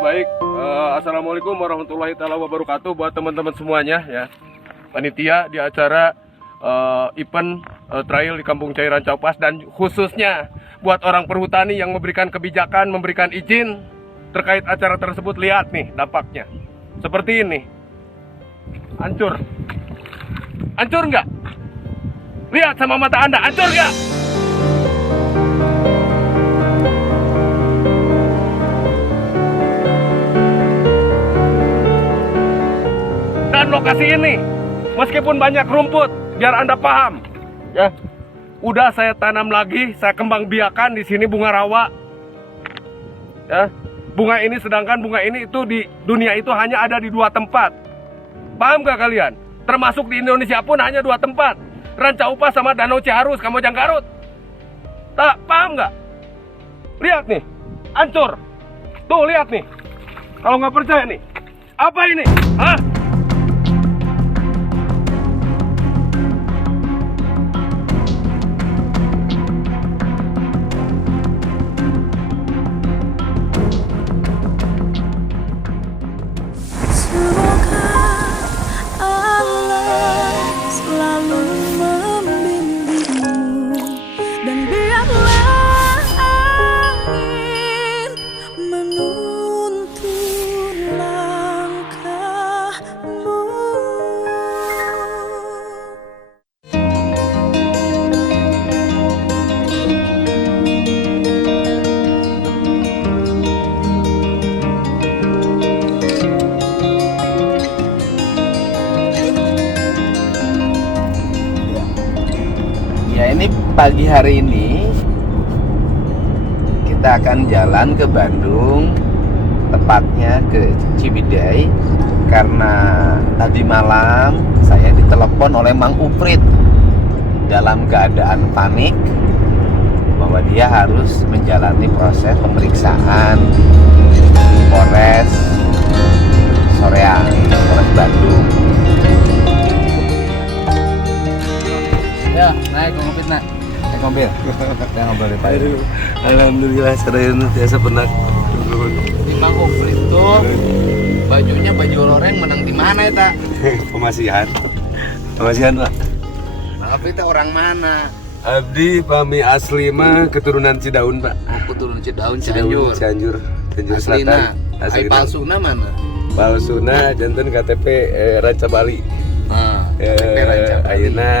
baik. Assalamualaikum warahmatullahi wabarakatuh buat teman-teman semuanya ya. Panitia di acara event trail di Kampung Cairan Caupas, dan khususnya buat orang perhutani yang memberikan kebijakan, memberikan izin terkait acara tersebut. Lihat nih dampaknya. Seperti ini. Hancur. Hancur nggak? Lihat sama mata Anda, hancur nggak? Dan lokasi ini, meskipun banyak rumput, biar Anda paham, ya, udah saya tanam lagi, saya kembang biakan di sini bunga rawa, ya, bunga ini, sedangkan bunga ini itu di dunia itu hanya ada di 2 tempat, paham gak kalian? Termasuk di Indonesia pun hanya 2 tempat, Ranca Upas sama Danau Ciharus, Kamojang Garut. Tak paham gak? Lihat nih, hancur. Tuh lihat nih, kalau nggak percaya nih, apa ini? Hah? Pagi hari ini kita akan jalan ke Bandung, tepatnya ke Ciwidey, karena tadi malam saya ditelepon oleh Mang Uprit dalam keadaan panik bahwa dia harus menjalani proses pemeriksaan di Polres Soreang, Polres Bandung. Ya, naik ke Uprit, nak. Mobil, yang ngobrol di pagi. Alhamdulillah, sering biasa pernah. Di Mang Uprit tuh bajunya baju loreng menang di mana ya, tak? Pemasihan, Pak. Mang Uprit itu orang mana? Abdi pami asli mah keturunan Cidaun, Pak. Aku turun Cidaun, Cianjur. Cianjur Aslina. Selatan. Ai palsuna mana? Palsuna janten KTP Ranca Bali. Nah, KTP Ranca Bali. Ayeuna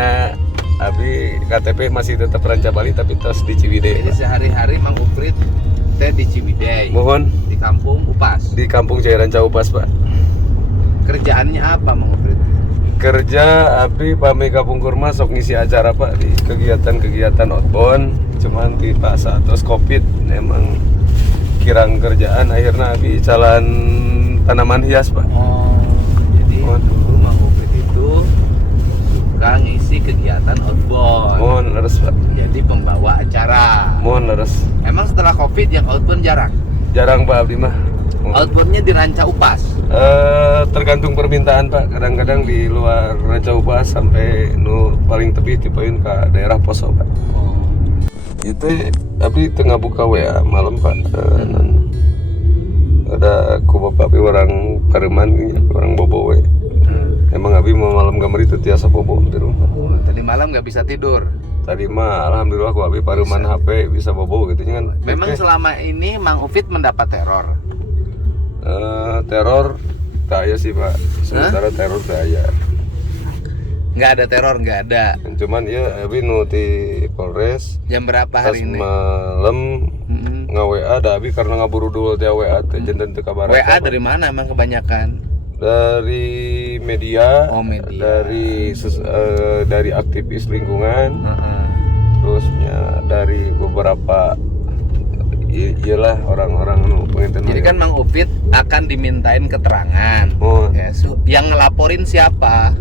Abi KTP masih tetap Ranca Bali tapi terus di Ciwidey. Jadi sehari-hari Mang Uprit teh di Ciwidey. Mohon Di Kampung Upas. di Kampung Cairan Caupas, Pak. Kerjaannya apa Mang Uprit? Kerja Abi pami Kampung Kurma sok ngisi acara, Pak, di kegiatan-kegiatan outbound. Cuman di pas terus Covid emang kirang kerjaan, akhirnya Abi jalan tanaman hias, Pak. Oh, jadi dulu Mang Uprit itu suka ngisi kegiatan outbound. Mohon leres, Pak. Jadi pembawa acara. Mohon leres. Emang setelah Covid yang outbound jarang? Jarang, Pak, Abdi mah. Outboundnya di Ranca Upas. Tergantung permintaan, Pak. Kadang-kadang di luar Ranca Upas sampai paling tebih tipeun ke daerah Poso, Pak. Oh. Itu tapi tengah buka WA malam, Pak. Ada ku bapak orang Pareman, orang bobo we. Emang Abi mau malam gambar itu tiasa bobo di rumah. Oh, tadi malam nggak bisa tidur. Tadi mah alhamdulillah ku Abi Pareman HP bisa bobo gitu kan. Memang selama ini Mang Uprit mendapat teror. Teror tak ya sih, Pak. Sementara teror tak ya. Nggak ada teror, nggak ada. Cuman ya Abi nu di Polres Jam berapa pas hari ini? malam nge-WA ada Abi karena ngaburu dulu teh WA teh janten teu kabar. WA dari mana emang kebanyakan? Dari media, Oh, media. dari aktivis lingkungan, terusnya dari beberapa iyalah orang-orang penginten. Jadi kan Mang Uprit akan dimintain keterangan. Oh, Ya, yang ngelaporin siapa?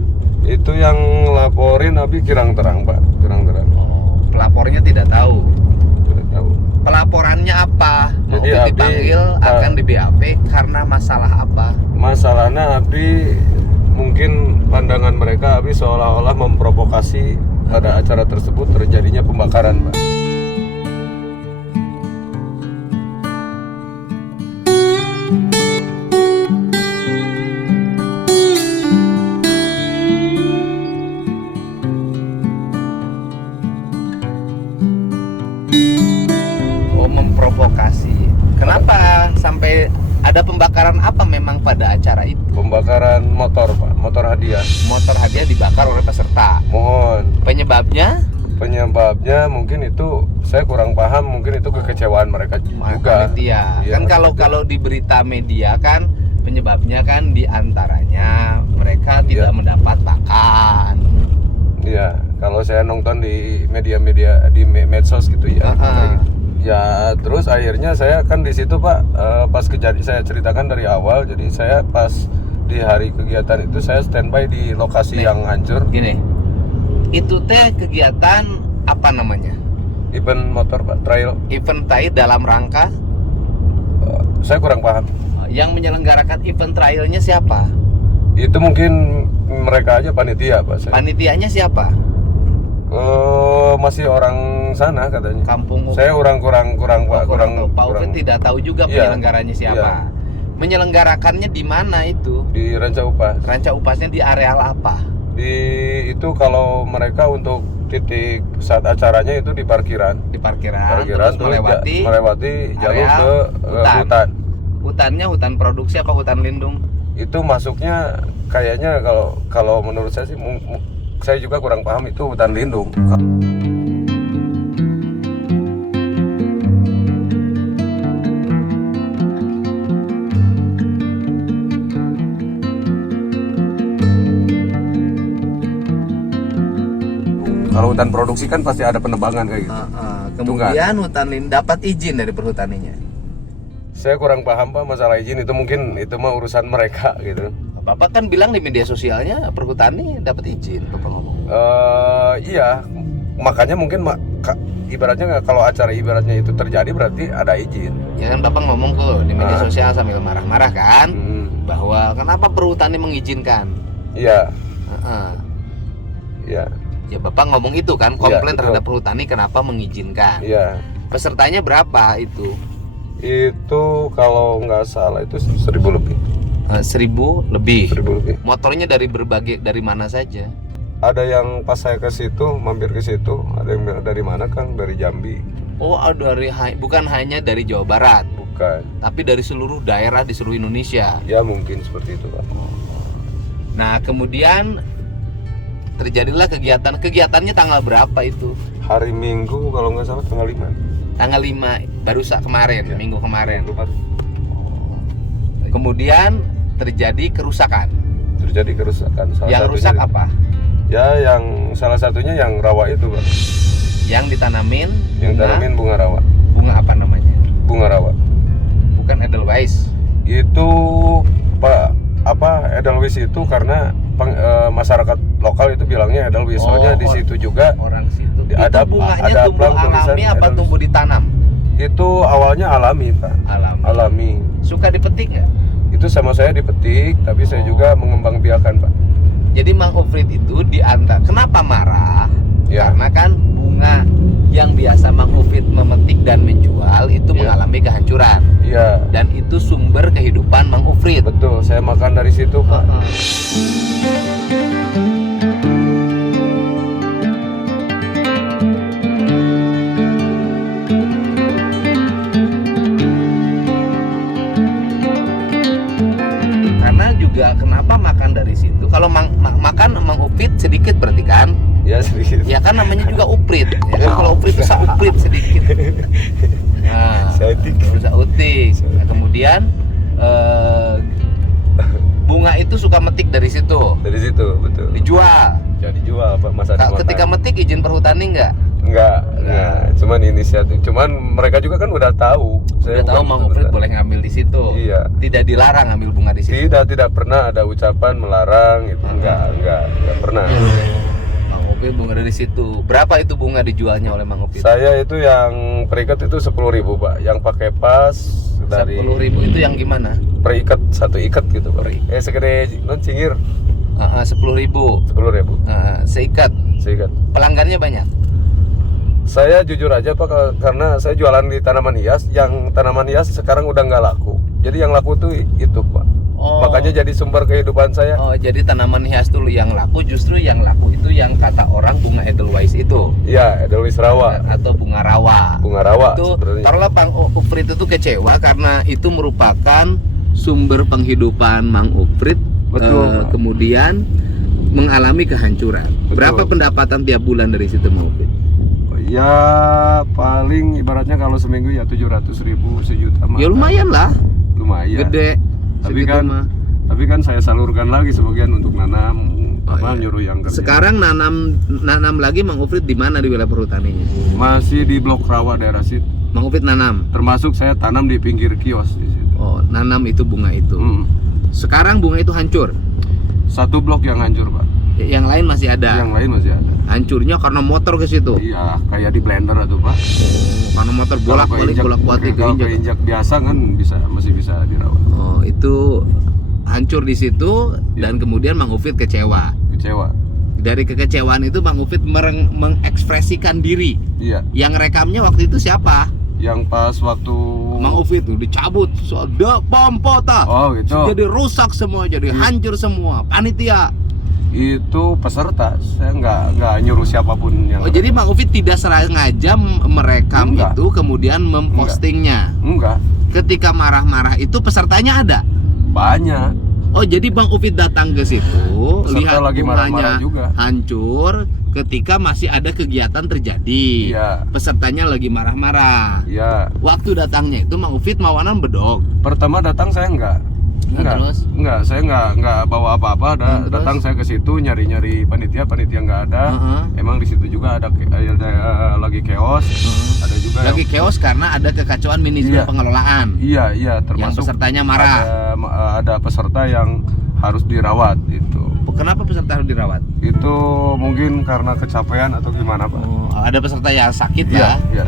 itu yang laporin Abi kirang terang, Pak, kirang terang. Oh, pelapornya tidak tahu. Tidak tahu. Pelaporannya apa? Mang Jadi Uprit Abi, dipanggil akan di BAP karena masalah apa? Masalahnya Abi mungkin pandangan mereka Abi seolah-olah memprovokasi pada acara tersebut terjadinya pembakaran, Pak. Oh, memprovokasi. Kenapa sampai ada pembakaran apa memang pada acara itu? Pembakaran motor Pak, motor hadiah. Motor hadiah dibakar oleh peserta. Mohon. Penyebabnya Mungkin itu saya kurang paham, mungkin itu kekecewaan mereka juga. panitia. Iya, Kan kalau di berita media kan penyebabnya kan diantaranya mereka tidak mendapat pakan. Iya, kalau saya nonton di media-media di medsos gitu ya. Ya, terus akhirnya saya kan di situ Pak, pas kejadian saya ceritakan dari awal. Jadi saya pas di hari kegiatan itu saya standby di lokasi yang hancur. Gini, itu teh kegiatan apa namanya? Event motor Pak, trail. Event trail dalam rangka Saya kurang paham. yang menyelenggarakan event trailnya siapa? Itu mungkin mereka aja panitia Pak. Panitianya siapa? Masih orang sana katanya. Kampung Saya kurang Pak, kurang. Pak Ufit tidak tahu juga Iya, penyelenggaranya siapa. iya. Menyelenggarakannya di mana itu? Di Ranca Upas. Ranca Upasnya di areal apa? Di itu kalau mereka untuk titik saat acaranya itu di parkiran. Di parkiran, Parkiran terus tuh melewati jalur area ke hutan. Hutannya hutan produksi apa hutan lindung? Itu masuknya kayaknya kalau menurut saya sih saya juga kurang paham, itu hutan lindung. Kalau hutan produksi kan pasti ada penebangan kayak gitu. Kemudian hutan lindung dapat izin dari perhutaninya. Saya kurang paham Pak masalah izin, itu mungkin itu mah urusan mereka gitu. Bapak kan bilang di media sosialnya perhutani dapat izin, Bapak ngomong. Iya, makanya mungkin ibaratnya kalau acara ibaratnya itu terjadi berarti ada izin. Ya kan Bapak ngomong tuh di media sosial sambil marah-marah kan, bahwa kenapa perhutani mengizinkan? Iya. Iya. Ya Bapak ngomong itu kan, komplain betul. terhadap perhutani kenapa mengizinkan. Iya. Pesertanya berapa itu? Itu kalau nggak salah itu 1.000 lebih. 1.000 lebih. 1.000 lebih. Motornya dari mana saja? Ada yang pas saya ke situ, mampir ke situ, ada yang dari mana Kang? Dari Jambi. Oh, bukan hanya dari Jawa Barat, Bukan. tapi dari seluruh daerah di seluruh Indonesia. Ya mungkin seperti itu Pak. Nah, kemudian terjadilah kegiatannya tanggal berapa itu? Hari Minggu kalau nggak salah tanggal 5. Tanggal 5 baru kemarin, Ya. minggu kemarin. Kemarin. Kemudian terjadi kerusakan. Terjadi kerusakan. Yang rusak apa? Ya, yang salah satunya yang rawa itu Pak. Yang ditanamin Yang tanamin bunga rawa. bunga apa namanya? Bunga rawa. Bukan Edelweiss. Itu Edelweiss itu karena masyarakat lokal itu bilangnya Edelweiss. Soalnya di situ juga Orang situ. ada- Itu bunganya ada tumbuh plang tulisan alami apa Edelweiss. tumbuh ditanam? itu awalnya alami Pak. Alami. Suka dipetik nggak? Itu sama saya dipetik, tapi saya juga mengembangbiakan Pak. Jadi Mang Ufrit itu kenapa marah? Ya. Karena kan bunga yang biasa Mang Ufrit memetik dan menjual itu Ya. mengalami kehancuran. Iya, Dan itu sumber kehidupan Mang Ufrit. betul. Saya makan dari situ Pak. Karena juga kenapa makan dari situ? Kalau makan Mang Ufrit sedikit berarti kan? Ya sedikit. Ya kan namanya juga uprit. Ya kan kalau uprit bisa uprit sedikit. Nah, Sautik. bisa utik. Nah, kemudian bunga itu suka metik dari situ, Dari situ, betul. dijual. Jadi jual Pak, masa Ketika metik izin perhutani nggak? enggak. Cuman inisiatif. Cuman mereka juga kan udah tahu. Udah tahu Mang Ufrit boleh ngambil di situ. Iya. Tidak dilarang ngambil bunga di situ. Tidak pernah ada ucapan melarang gitu. Enggak pernah. Mang Ufrit bunga dari situ. Berapa itu bunga dijualnya oleh Mang Ufrit? Saya itu yang perikat itu 10.000 Pak. Yang pakai pas dari 10.000 itu yang gimana? perikat, satu ikat gitu Pak. Segede non cingir. 10.000. 10.000 Seikat. seikat. Pelanggannya banyak. Saya jujur aja Pak, karena saya jualan di tanaman hias. Yang tanaman hias sekarang udah nggak laku. Jadi yang laku tuh itu Pak. Oh. Makanya jadi sumber kehidupan saya. Oh, jadi tanaman hias dulu yang laku, justru yang laku itu yang kata orang bunga Edelweiss itu. Iya, Edelweiss rawa. Atau bunga rawa. Bunga rawa Itu sebenarnya. taruhlah Bang Uprit itu kecewa karena itu merupakan sumber penghidupan Mang Uprit. Betul. Kemudian mengalami kehancuran. Betul. Berapa pendapatan tiap bulan dari situ Mang Uprit? Ya paling ibaratnya kalau seminggu ya 700.000 sejuta mah. Ya lumayan lah. Lumayan. Gede. Tapi Segitu kan mah. tapi kan saya salurkan lagi sebagian untuk nanam, Oh, iya. nyuruh yang kerja. Sekarang nanam lagi Mang Uprit di mana di wilayah perhutaninya? Masih di Blok Rawa daerah situ. Mang Uprit nanam. Termasuk saya tanam di pinggir kios di situ. Oh, nanam itu bunga itu. Sekarang bunga itu hancur. Satu blok yang hancur, Pak. Yang lain masih ada. Yang lain masih ada. Hancurnya karena motor ke situ. Iya, kayak di blender atau Pak. Karena motor bolak-balik bolak-balik Kalau keinjak. keinjak biasa kan masih bisa dirawat. Oh, itu hancur di situ dan kemudian Mang Uprit kecewa. Kecewa. Dari kekecewaan itu Mang Uprit mengekspresikan diri. Iya. Yang rekamnya waktu itu siapa? Yang pas waktu Mang Uprit tuh dicabut, ada pompota. Oh, gitu. Jadi rusak semua, jadi hancur semua. Panitia. Itu peserta, saya nggak nyuruh siapapun yang. Oh, jadi Mang Uprit tidak sengaja merekam Enggak. itu kemudian mempostingnya. Enggak, Ketika marah-marah itu pesertanya ada. banyak. Oh, jadi Bang Upit datang ke situ, Peserta lihat lagi marah-marah bunganya juga. hancur ketika masih ada kegiatan terjadi. Iya. Pesertanya lagi marah-marah. Iya. Waktu datangnya itu Mang Upit mawanan bedog. Pertama datang saya enggak. Terus? Enggak, saya enggak bawa apa-apa. Terus? Datang saya ke situ nyari-nyari panitia enggak ada. Heeh. Emang di situ juga ada lagi chaos. Ada juga Lagi yang- chaos karena ada kekacauan manajemen Iya. pengelolaan. Iya, Yang termasuk pesertanya marah. ada peserta yang harus dirawat itu. Kenapa peserta harus dirawat? Itu mungkin karena kecapean atau gimana, Pak? Oh, ada peserta yang sakit Iya, lah. iya.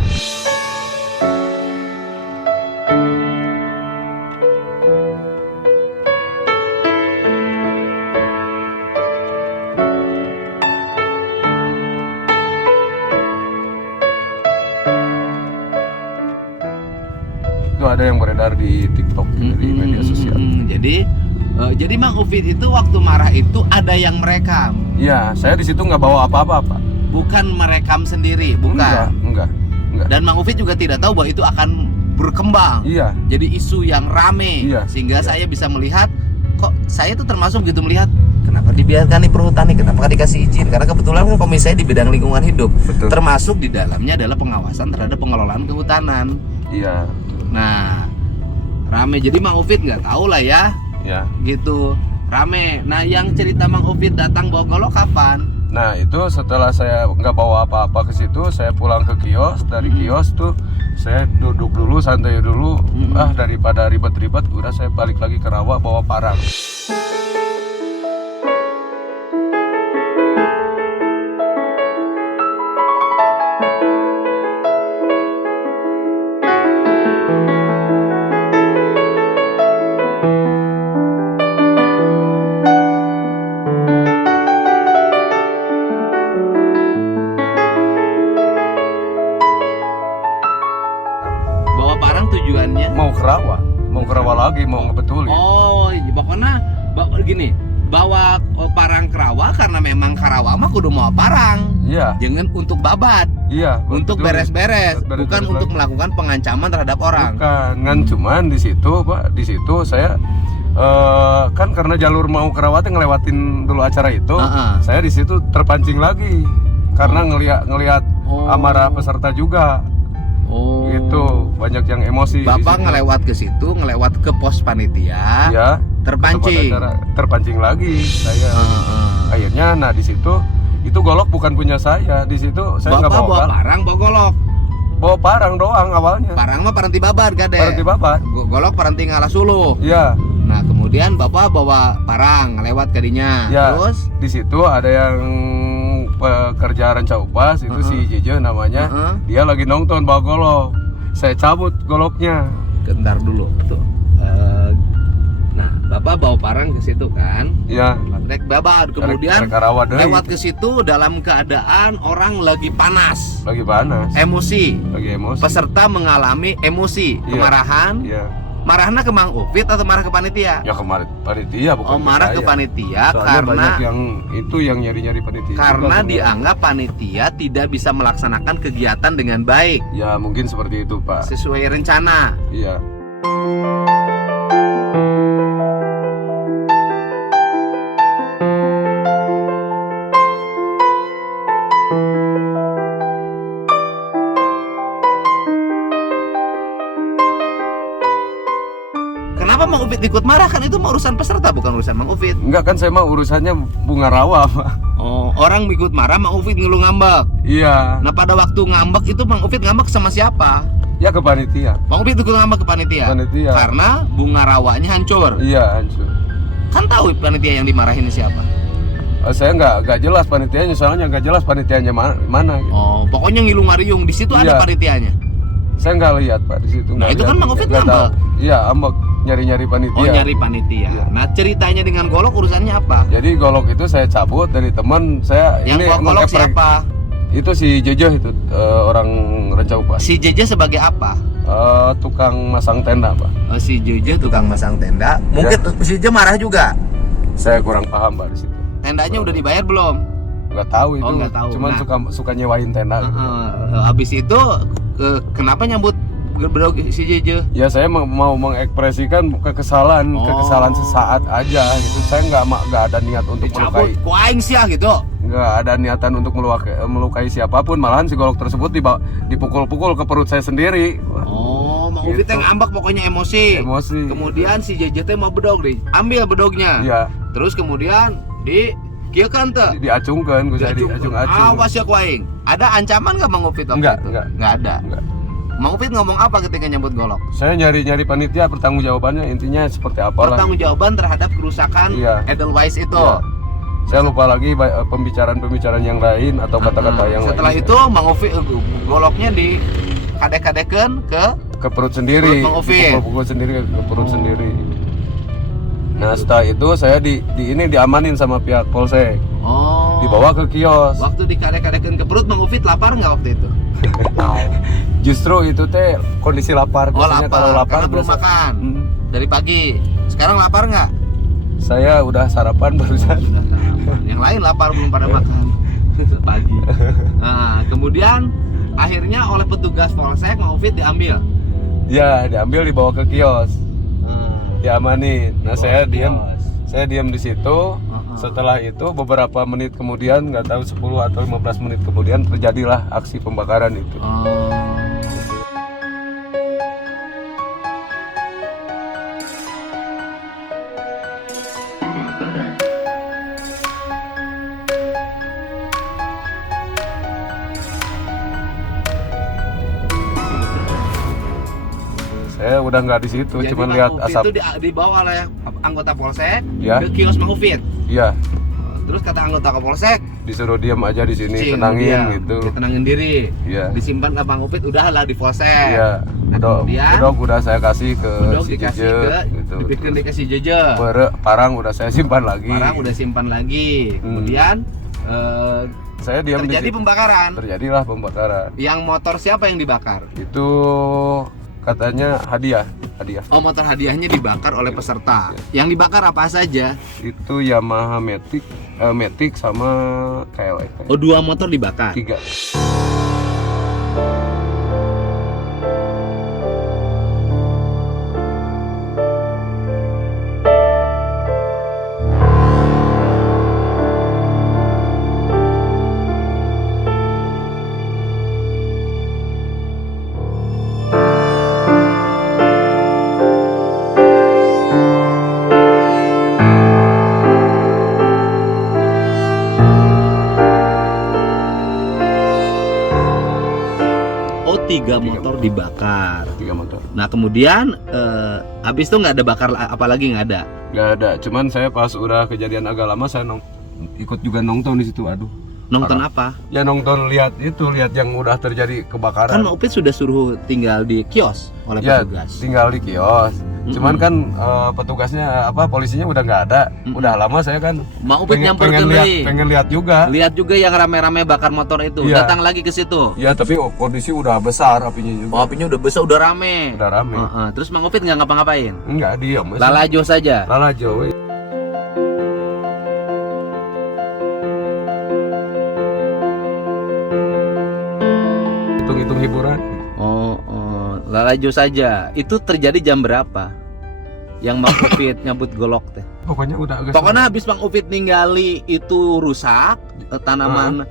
Itu ada yang beredar di TikTok di media sosial. Jadi Mang Upit itu waktu marah itu ada yang merekam, Iya, saya di situ nggak bawa apa-apa, Pak. bukan merekam sendiri, bukan. Enggak. Dan Mang Upit juga tidak tahu bahwa itu akan berkembang. Iya, Jadi isu yang rame, Iya, sehingga iya. saya bisa melihat, kok saya tuh termasuk gitu melihat, kenapa dibiarkan di perhutani, kenapa nggak dikasih izin? Karena kebetulan kan komisi saya di bidang lingkungan hidup, betul. termasuk di dalamnya adalah pengawasan terhadap pengelolaan kehutanan. Iya, Nah, rame. Jadi Mang Upit nggak tahu lah ya. ya. Gitu rame. Nah, yang cerita Mang Upit datang bawa golok kapan? Nah, itu setelah saya nggak bawa apa-apa ke situ, saya pulang ke kios. Dari kios tuh saya duduk dulu, santai dulu. Daripada ribet-ribet, udah saya balik lagi ke rawa bawa parang. Bawa parang tujuannya? Mau ke rawa lagi, mau ngebetulin. Oh, pokoknya gini, bawa parang kerawa karena memang karawa mah kudu mau parang. Iya, Jangan untuk babat, iya. untuk betulin. beres-beres, Beres-beres bukan untuk lagi. melakukan pengancaman terhadap orang. Bukan, kan cuman di situ, Pak. Di situ saya kan karena jalur mau ke rawa tuh ngelewatin dulu acara itu. Heeh. Saya di situ terpancing lagi karena ngelihat Oh. amarah peserta juga. Oh. Gitu, banyak yang emosi. di Bapak situ. ngelewat ke situ, ngelewat ke pos panitia, Ya, terpancing. ke tempat acara, terpancing lagi saya. Heeh. Akhirnya, nah di situ itu golok bukan punya saya. Di situ saya nggak Bapak bawa, bawa parang, bawa golok. bawa parang doang awalnya. Parang mah paranti babar, gade. Paranti babat. Golok paranti ngalah suluh. Iya, Nah, kemudian Bapak bawa parang lewat kadinya. Ya. Terus di situ ada yang pekerja ranca upas itu si Jeje namanya. Heeh. Dia lagi nonton bawa golok. Saya cabut goloknya. Bentar dulu tuh. Nah, Bapak bawa parang ke situ kan? Ya, Rek babar. Kemudian Rek rawa deui. lewat ke situ dalam keadaan orang lagi panas, lagi panas, emosi. lagi emosi. Peserta mengalami emosi, Iya. kemarahan. Iya. Marahnya ke Mang Ufit atau marah ke panitia? Ya kemarin panitia bukan Oh, marah ke saya. panitia Soalnya karena banyak yang itu yang nyari-nyari panitia. karena Juga dianggap panitia tidak bisa melaksanakan kegiatan dengan baik ya mungkin seperti itu Pak. sesuai rencana. Iya. Kenapa Mang Ufit ikut marah? Kan itu mau urusan peserta bukan urusan Mang Ufit. Enggak kan saya mah urusannya bunga rawa Pak. Oh, orang ikut marah Mang Ufit ngeluh ngambek. Iya. Nah, pada waktu ngambek itu Mang Ufit ngambek sama siapa? Ya ke panitia. Mang Ufit ikut ngambek ke panitia. Panitia. Karena bunga rawanya hancur. Iya hancur. Kan tahu panitia yang dimarahin siapa? Saya nggak jelas panitianya, soalnya nggak jelas panitianya mana gitu. Oh, pokoknya ngilu ngariung di situ ada Iya. panitianya. Saya nggak lihat Pak di situ. Nah, nggak itu lihat. kan Mang Ufit Nggak ngambek. tahu. Iya, ambek nyari-nyari panitia. Oh, nyari panitia. Iya. Nah, ceritanya dengan golok urusannya apa? Jadi golok itu saya cabut dari teman saya. Yang ini golok ngeprek- siapa? Itu si Jojo itu orang Rencau Pak. Si Jeje sebagai apa? Tukang masang tenda Pak. Oh, si Jeje tukang masang tenda. Mungkin si Jeje marah juga. Saya kurang paham Pak di situ. Tendanya udah dibayar belum? Nggak tahu itu. Oh, nggak tahu. Cuman Nah. suka nyewain tenda. gitu. Habis itu kenapa nyambut bedog si Jeje? Ya saya mau mengekspresikan kekesalan, Oh. kekesalan sesaat aja gitu. Saya nggak ada niat untuk melukai. Dicabut, kuaing sih gitu. Nggak ada niatan untuk melukai siapapun, malahan si golok tersebut dipukul-pukul ke perut saya sendiri. Oh, Mang Ufit Gitu. yang ngambek pokoknya emosi. Emosi. Kemudian si Jeje teh mau bedog deh, ambil bedognya. Iya, Terus kemudian kieukeun teh. diacungkan, gue saya diacung-acung. Awas ya kuaing. Ada ancaman nggak Mang Ufit waktu Enggak, itu? enggak. Nggak ada. Enggak. Mang Ufit ngomong apa ketika nyambut golok? Saya nyari panitia, pertanggungjawabannya intinya seperti apalah. Pertanggungjawaban terhadap kerusakan Iya. Edelweiss itu. Iya. Saya lupa lagi pembicaraan yang lain atau kata-kata yang Setelah lain. itu Mang Ufit goloknya di kadek-kadekeun ke Perut sendiri, Perut Mang Ufit. dipukul-pukul sendiri ke perut Oh. sendiri. Nah setelah itu saya ini diamanin sama pihak polsek, oh. dibawa ke kios. Waktu di kadek-kadekeun ke perut Mang Ufit lapar nggak waktu itu? Justru itu teh kondisi lapar. Oh, Biasanya lapar. kalau lapar Karena belum biasa- makan. Hmm. Dari pagi. Sekarang lapar nggak? Saya udah sarapan barusan. Sudah sarapan. Yang lain lapar belum pada makan. Pagi. Nah, kemudian akhirnya oleh petugas polsek Mang Ufit diambil. Ya diambil dibawa ke kios, diamanin. Nah Dibawa ke saya diam di situ. Heeh. Setelah itu beberapa menit kemudian, nggak tahu 10 atau 15 menit kemudian terjadilah aksi pembakaran itu. Oh. Saya udah nggak di situ, Jadi cuma Mang lihat Ufit asap. itu dibawa oleh anggota polsek Ya. ke kios Mang Ufit. Iya, Terus kata anggota polsek, disuruh diam aja di sini, "Cing, tenangin diam, gitu. Tenangin diri. Iya. Disimpan ke Mang Ufit, udahlah di polsek. Iya. Nah, kemudian Bedog udah saya kasih ke bedog si dikasih Jeje ke gitu. dibikin dikasih Jeje. Parang udah saya simpan lagi. Barang udah simpan lagi. Kemudian Saya diam di terjadi situ. pembakaran. Terjadilah pembakaran. Yang motor siapa yang dibakar? Itu katanya hadiah. Oh, motor hadiahnya dibakar oleh peserta. Yang dibakar apa saja? Itu Yamaha Matic sama KLX. Oh, 2 motor dibakar. 3. Oh, 3 motor dibakar. 3 motor. Nah, kemudian habis itu nggak ada bakar apa lagi, nggak ada. Nggak ada. Cuman saya pas udah kejadian agak lama saya ikut juga nongkrong di situ. Aduh. Nonton Parah. apa? Ya nonton lihat yang udah terjadi kebakaran. Kan Mang Upit sudah suruh tinggal di kios oleh Ya petugas. tinggal di kios. Cuman kan petugasnya polisinya udah nggak ada. Udah lama saya kan Mang Upit nyamperkeun deui. pengen lihat juga. Lihat juga yang rame-rame bakar motor itu. Iya. Datang lagi ke situ. Ya tapi kondisi udah besar apinya juga. Oh, apinya udah besar, udah rame. Udah rame. Terus Mang Upit nggak ngapa-ngapain? Enggak diam. Lalajo saja. Lalajo. Hitung-hitung hiburan. Lalajo saja. Itu terjadi jam berapa? Yang Mang Upit nyambut golok teh. Pokoknya udah agak Pokoknya habis Mang Upit ninggali itu rusak, tanaman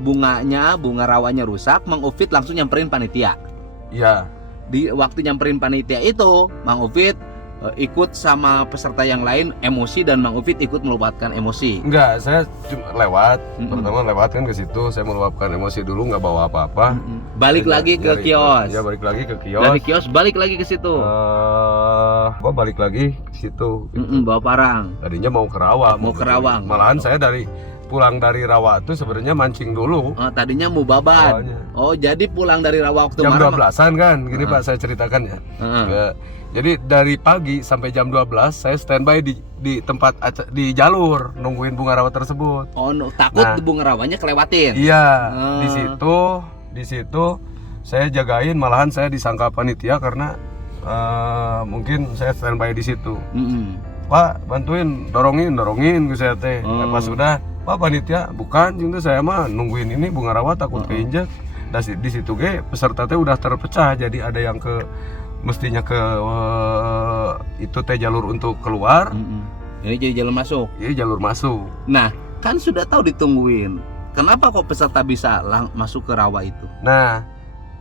bunganya, bunga rawanya rusak, Mang Upit langsung nyamperin panitia. Iya. Di waktu nyamperin panitia itu, Mang Upit ikut sama peserta yang lain emosi dan Mang Upit ikut meluapkan emosi. Enggak, saya cuma lewat. Pertama lewat kan ke situ, saya meluapkan emosi dulu, nggak bawa apa-apa. Balik lagi ke kios. Ya balik lagi ke kios. Dari kios balik lagi ke situ. Gua balik lagi ke situ. Bawa parang. Tadinya mau ke rawa. Mau ke Rawang. Malahan saya pulang dari rawa itu sebenarnya mancing dulu. Tadinya mau babat. Awalnya. Oh, jadi pulang dari rawa waktu Jam marah, 12-an kan, gini Pak saya ceritakan ya. Ya, jadi dari pagi sampai jam 12 saya standby di tempat di jalur nungguin bunga rawa tersebut. Oh, takut bunga rawanya kelewatin. Iya, di situ saya jagain, malahan saya disangka panitia karena mungkin saya standby di situ. Pak, bantuin, dorongin ke saya teh. Pas sudah, Pak panitia, bukan, itu saya mah nungguin ini bunga rawa takut keinjek. Dan di situ peserta teh udah terpecah, jadi ada yang mestinya ke itu teh jalur untuk keluar. Ini jadi jalur masuk. Iya, jalur masuk. Nah, kan sudah tahu ditungguin. Kenapa kok peserta bisa masuk ke rawa itu? Nah,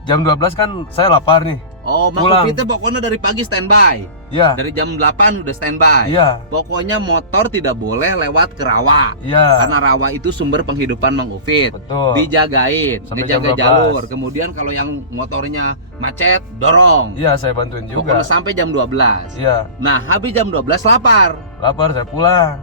jam 12 kan saya lapar nih. Oh, Mang Pulang. Upit pokoknya dari pagi standby. Iya. Dari jam 8 udah standby. Iya. Pokoknya motor tidak boleh lewat ke rawa. Iya. Karena rawa itu sumber penghidupan Mang Upit. Betul. Dijagain, Sampai dijaga jam 12. jalur. Kemudian kalau yang motornya macet, dorong. Iya, saya bantuin juga. Pokoknya sampai jam 12. Iya. Nah, habis jam 12 lapar. Lapar saya pulang.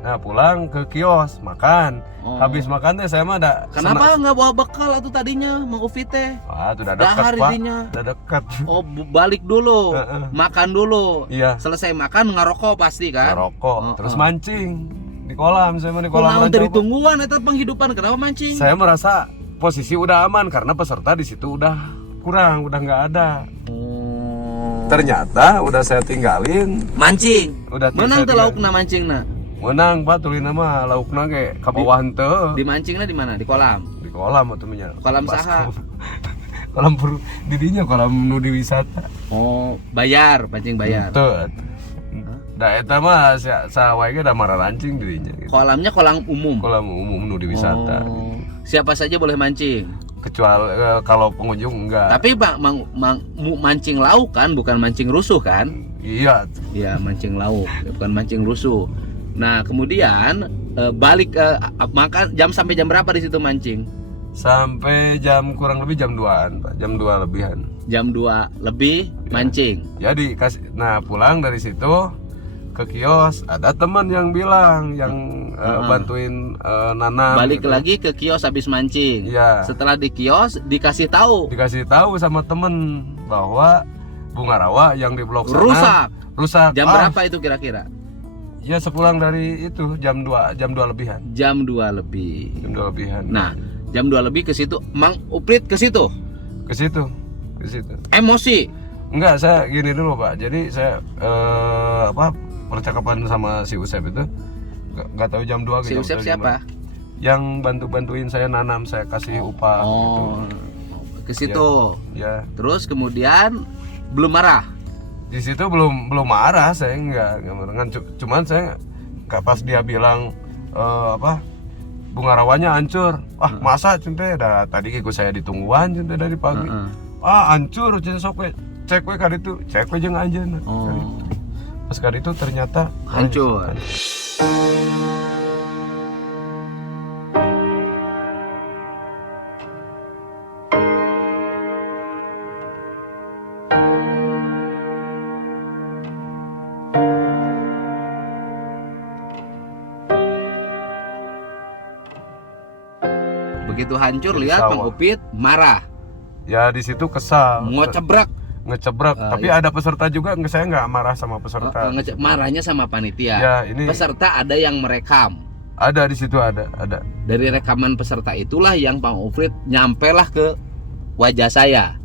Nah, pulang ke kios makan. Oh. Habis makan teh saya mah ada. Kenapa nggak bawa bekal atau tadinya Mang Upit teh? Wah, itu udah Dahar dekat, Pak. intinya. Udah dekat. Oh, balik dulu. Makan dulu. Iya. Selesai makan ngerokok pasti kan? Ngerokok, terus mancing di kolam. Saya mah di kolam. Kunaon dari tungguan eta penghidupan kenapa mancing? Saya merasa posisi udah aman karena peserta di situ udah kurang, udah nggak ada. Ternyata udah saya tinggalin. Mancing. Udah Menang saya teh laukna mancingna. Menang Pak, tulin nama laukna ge ka bawah henteu. Dimancingna di mana? Di kolam. Di kolam atuh nya. Kolam saha? Kolam didinya kolam nu di wisata. Oh, bayar, pancing bayar. Teu. Da eta mah sawae ge da mararancing didinya. Gitu. Kolamnya kolam umum. Kolam umum nu di wisata. Oh. Siapa saja boleh mancing. Kecuali kalau pengunjung enggak. Tapi Pak, mancing lauk kan, bukan mancing rusuh kan? Iya. Iya, mancing lauk, bukan mancing rusuh. Nah, kemudian balik makan sampai jam berapa di situ mancing? Sampai jam kurang lebih jam 2-an, Pak. Jam 2 lebihan. Jam 2 lebih mancing. Jadi pulang dari situ ke kios, ada teman yang bilang bantuin nanam. Balik gitu. lagi ke kios habis mancing. Iya. Setelah di kios dikasih tahu Dikasih tahu sama temen bahwa bunga rawa yang di blok sana rusak. Jam berapa itu kira-kira? Ya sepulang dari itu jam 2 lebihan. Jam 2 lebih. Jam 2 lebihan. Nah, jam 2 lebih ke situ, Mang Uprit ke situ. Ke situ. Emosi. Enggak, saya gini dulu, Pak. Jadi saya percakapan sama si Usep itu nggak tahu jam 2 Si Usep siapa? Yang bantuin saya nanam, saya kasih upah gitu. Ke situ. Ya. Terus kemudian belum marah. Di situ belum marah, saya enggak marah. Cuman saya pas dia bilang bunga rawanya hancur. Masa cinta tadi ikut saya ditungguan cinta dari pagi. Hancur cinta sok we. Cek we kali itu, cek we jeung anjeunna. Pas kali itu ternyata hancur. begitu hancur Jadi lihat sawah. Mang Upit marah, Ya di situ kesal. ngocebrak. Ngecebrak. Tapi iya. ada peserta juga, saya nggak marah sama peserta. Marahnya sama panitia. Ya ini Peserta ada yang merekam. ada di situ ada. Dari rekaman peserta itulah yang Mang Upit nyampelah ke wajah saya.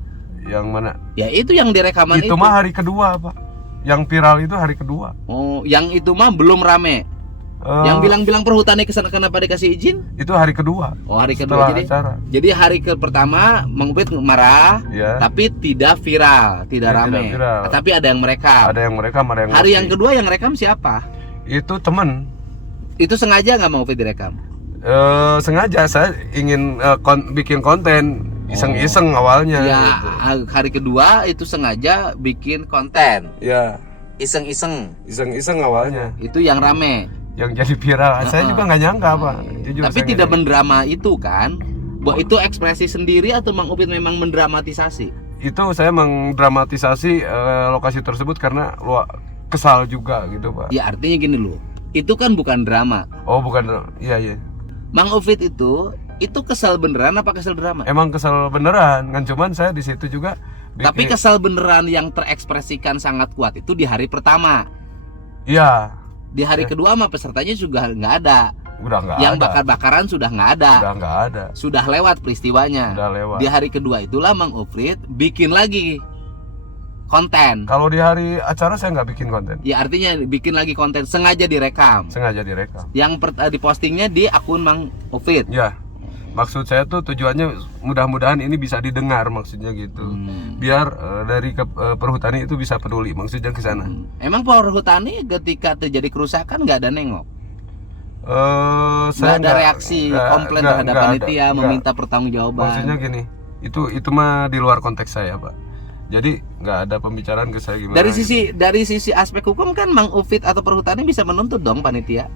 Yang mana? Ya itu yang direkaman Itu mah hari kedua, Pak. Yang viral itu hari kedua. Oh, yang itu mah belum rame. Yang bilang-bilang perhutani kesana kenapa dikasih izin? Itu hari kedua. Oh, hari Setelah kedua. acara. Jadi hari ke pertama Mang Upit marah, Ya. tapi tidak viral, tidak Ya, rame. tidak viral. Tapi ada yang merekam. Ada yang merekam, ada yang Hari ngopi. yang kedua yang rekam siapa? Itu temen. Itu sengaja nggak Mang Upit direkam? Sengaja saya ingin bikin konten iseng-iseng awalnya. Ya, gitu. hari kedua itu sengaja bikin konten. Ya, Iseng-iseng. iseng-iseng awalnya. Itu yang rame. Yang jadi viral. Saya juga nggak nyangka, Pak. Jujur, Tapi saya tidak nggak mendrama itu kan? Bahwa itu ekspresi sendiri atau Mang Upit memang mendramatisasi? itu saya mendramatisasi lokasi tersebut karena kesal juga gitu, Pak. Ya artinya gini loh. Itu kan bukan drama. Oh, bukan. Iya. Mang Upit itu kesal beneran apa kesal drama? Emang kesal beneran kan, cuman saya di situ juga Tapi kesal beneran yang terekspresikan sangat kuat itu di hari pertama. Iya, Di hari kedua mah pesertanya juga nggak ada. udah nggak Yang ada. bakar-bakaran sudah nggak ada. Udah nggak ada. Sudah lewat peristiwanya. Udah lewat. Di hari kedua itulah Mang Upit bikin lagi konten. Kalau di hari acara saya nggak bikin konten. Ya artinya bikin lagi konten sengaja direkam. Sengaja direkam. Yang dipostingnya di akun Mang Upit. Ya. Maksud saya tuh tujuannya mudah-mudahan ini bisa didengar, maksudnya gitu. Biar dari perhutani itu bisa peduli, maksudnya ke sana. Emang perhutani ketika terjadi kerusakan nggak ada nengok? Saya Nggak ada reaksi komplain terhadap panitia meminta pertanggungjawaban. Maksudnya gini, itu mah di luar konteks saya, Pak. Jadi nggak ada pembicaraan ke saya gimana. Dari sisi aspek hukum kan Mang Upit atau perhutani bisa menuntut dong panitia.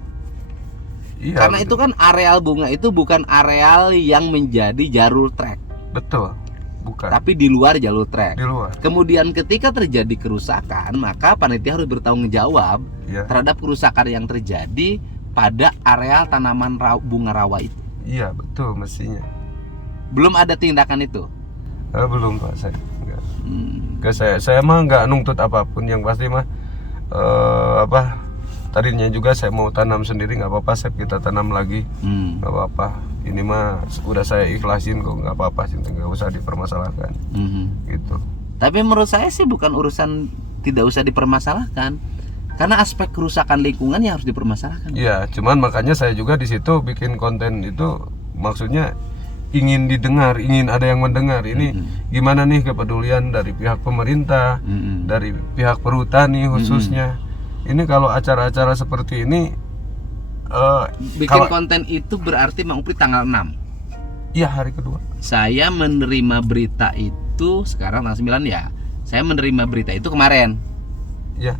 Iya, Karena betul. itu kan areal bunga itu bukan areal yang menjadi jalur trek, Betul, bukan. tapi di luar jalur trek. Di luar. Kemudian ketika terjadi kerusakan, maka panitia harus bertanggung jawab Iya. terhadap kerusakan yang terjadi pada areal tanaman bunga rawa itu. Iya, betul mestinya. Belum ada tindakan itu. Belum, Pak, saya. Enggak, saya mah nggak nuntut apapun, yang pasti mah tadinya juga saya mau tanam sendiri, nggak apa-apa, kita tanam lagi, nggak apa-apa. Ini mah udah saya ikhlasin kok, nggak apa-apa sih, nggak usah dipermasalahkan, gitu. Tapi menurut saya sih bukan urusan tidak usah dipermasalahkan, karena aspek kerusakan lingkungan yang harus dipermasalahkan. Iya, cuman makanya saya juga di situ bikin konten itu, maksudnya ingin didengar, ingin ada yang mendengar. Ini gimana nih kepedulian dari pihak pemerintah, dari pihak perhutani khususnya. Ini kalau acara-acara seperti ini Bikin konten itu berarti Mang Upit tanggal 6. Iya, hari kedua. Saya menerima berita itu sekarang tanggal 9 ya. Saya menerima berita itu kemarin. Ya,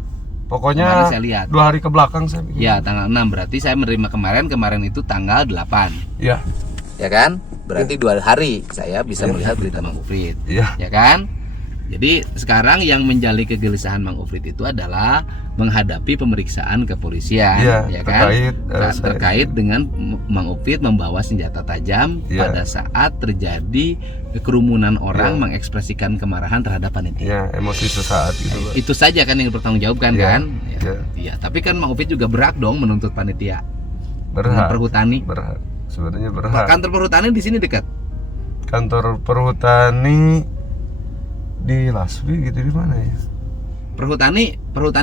pokoknya Kemarin saya lihat. 2 hari ke belakang saya bikin. Ya, tanggal 6 berarti saya menerima kemarin itu tanggal 8. Iya. Ya kan? Berarti 2 hari saya bisa melihat berita Mang Upit. Iya. Ya kan? Jadi sekarang yang menjadi kegelisahan Mang Upit itu adalah menghadapi pemeriksaan kepolisian, Iya, ya kan? terkait, Dengan Mang Upit membawa senjata tajam pada saat terjadi kerumunan orang mengekspresikan kemarahan terhadap panitia. Ya, emosi sesaat gitu, Pak. Itu saja kan yang dipertanggungjawabkan kan? Iya. Iya, tapi kan Mang Upit juga berhak dong menuntut panitia. Berhak. Perhutani. Berhak. Sebenarnya berhak. Kantor perhutani di sini dekat. Kantor perhutani di Laswi gitu, di mana ya? Perhutani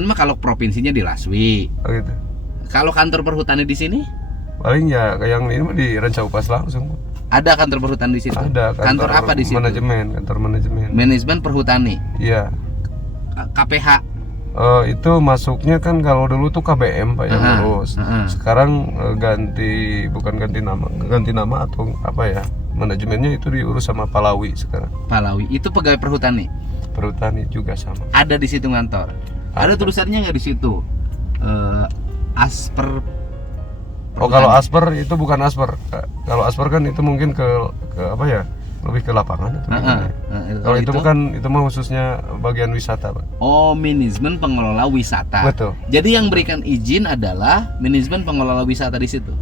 mah kalau provinsinya di Laswi. Oh gitu. Kalau kantor perhutani di sini Paling ya kayak yang ini mah di Rancaupas langsung. ada kantor perhutani di situ. Ada Kantor apa di situ? Kantor manajemen. Manajemen perhutani. Iya. KPH. Itu masuknya kan kalau dulu tuh KBM, Pak, yang ngurus. Sekarang bukan ganti nama atau apa ya? Manajemennya itu diurus sama Palawi sekarang. Palawi itu pegawai perhutani. Perhutani juga sama. Ada di situ kantor. Ada tulisannya nggak di situ? Asper. Oh, kalau Asper itu bukan Asper. Kalau Asper kan itu mungkin ke apa ya? Lebih ke lapangan atau gimana? Kalau itu bukan, itu mah khususnya bagian wisata, Pak. Oh, manajemen pengelola wisata. Betul. Jadi yang berikan izin adalah manajemen pengelola wisata di situ.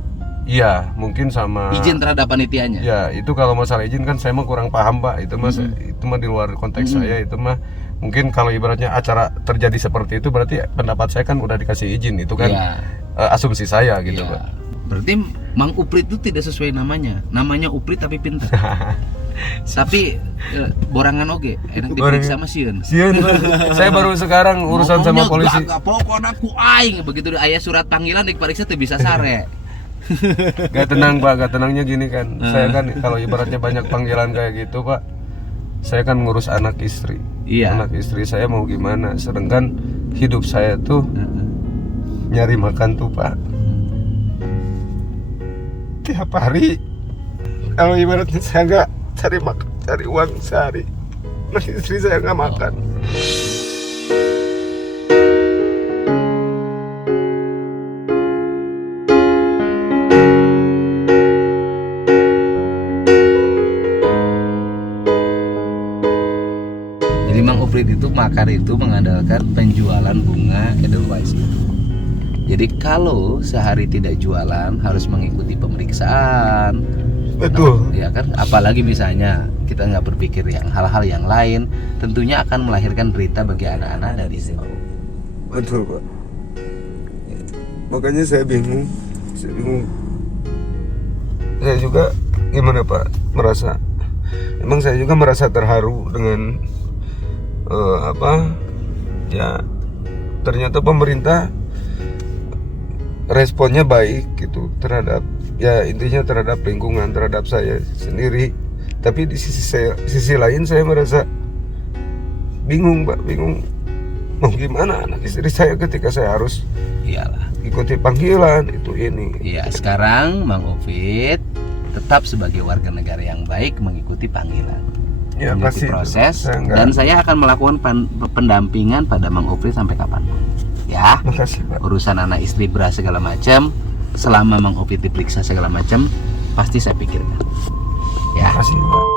Iya, mungkin sama izin terhadap panitianya. Ya, itu kalau masalah izin kan saya mah kurang paham, Pak. Itu mah itu mah di luar konteks saya. Itu mah mungkin kalau ibaratnya acara terjadi seperti itu berarti pendapat saya kan udah dikasih izin. Itu kan Iya. asumsi saya gitu, Iya. Pak. Berarti Mang Uprit itu tidak sesuai namanya. Namanya Uprit tapi pintar. Tapi borangan oge, enak diperiksa sama sieun. Sieun, Pak. Saya baru sekarang urusan sama polisi. Gak pokoknya ku aing begitu aya surat panggilan diperiksa teu bisa sare. Gak tenang, Pak. Gak tenangnya gini kan. Saya kan kalau ibaratnya banyak panggilan kayak gitu, Pak. Saya kan ngurus anak istri. Iya. Anak istri saya mau gimana? Sedangkan hidup saya tuh nyari makan tuh, Pak. Tiap hari kalau ibaratnya saya nggak cari uang sehari, istri saya nggak makan. Jadi Mang Uprit itu makar itu mengandalkan penjualan bunga Edelweiss. Jadi kalau sehari tidak jualan harus mengikuti pemeriksaan. Betul. Ya kan, apalagi misalnya kita nggak berpikir yang hal-hal yang lain, tentunya akan melahirkan berita bagi anak-anak dan istri. Betul, Pak. Makanya saya bingung. Saya juga gimana, Pak, merasa. Emang saya juga merasa terharu dengan ya ternyata pemerintah responnya baik gitu terhadap, ya intinya terhadap lingkungan, terhadap saya sendiri. Tapi di sisi lain saya merasa bingung, Pak, bingung mau gimana anak istri saya ketika saya harus Iyalah. ikuti panggilan itu ini. Ya, sekarang Mang Uprit tetap sebagai warga negara yang baik mengikuti panggilan. Ya mengikuti pasti proses saya nggak- dan saya akan melakukan pendampingan pada Mang Uprit sampai kapanpun. Ya. Makasih, Pak. Urusan anak istri beras segala macam, selama Mang Uprit diperiksa segala macam, pasti saya pikirkan. Ya. Makasih, Pak.